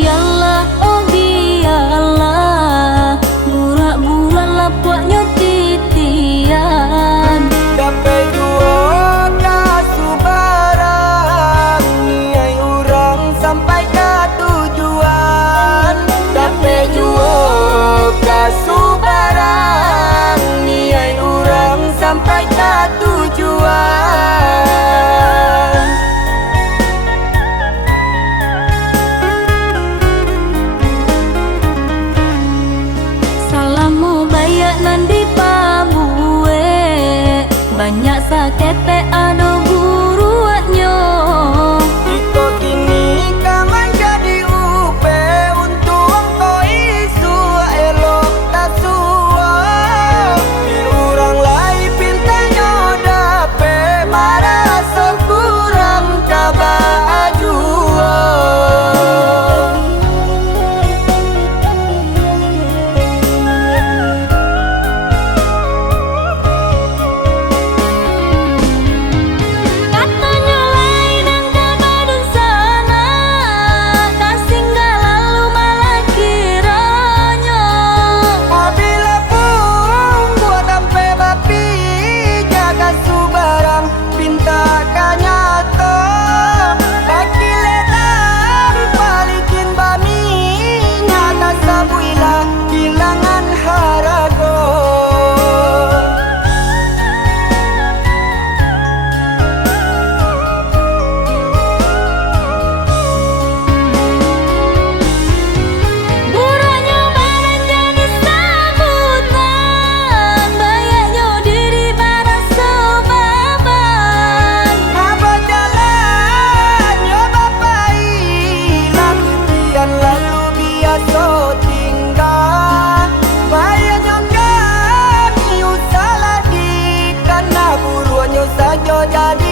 biarlah, oh biarlah, burak-burak lapaknya titian. Dapat jua kasu barang, niai urang sampai ke tujuan. Dapat jua kasu barang, niai urang sampai ke tujuan. Salam mau bayak nandi pabue, banyak sakete ado buruannya. Iko kini kaman jadi upe, untung ko isu elok tak suwa. Di urang lai pintanya dape, marasa kurang kabajua. Katanya lain angka badun sana, tak singgah lalu malah kiranya. Apabila pun buat sampai bapi, jaga subarang pinta kanyato. Bagi letan balikin bami, nyata sabuila kilangan harago. Buruannya barang jadi sambutan, bayaknya diri barang sebaban. Apa jalan yo bapai, lakitian lalu biasa tinggal. Bayarnya kami usah lagi, karena buruannya saja jadi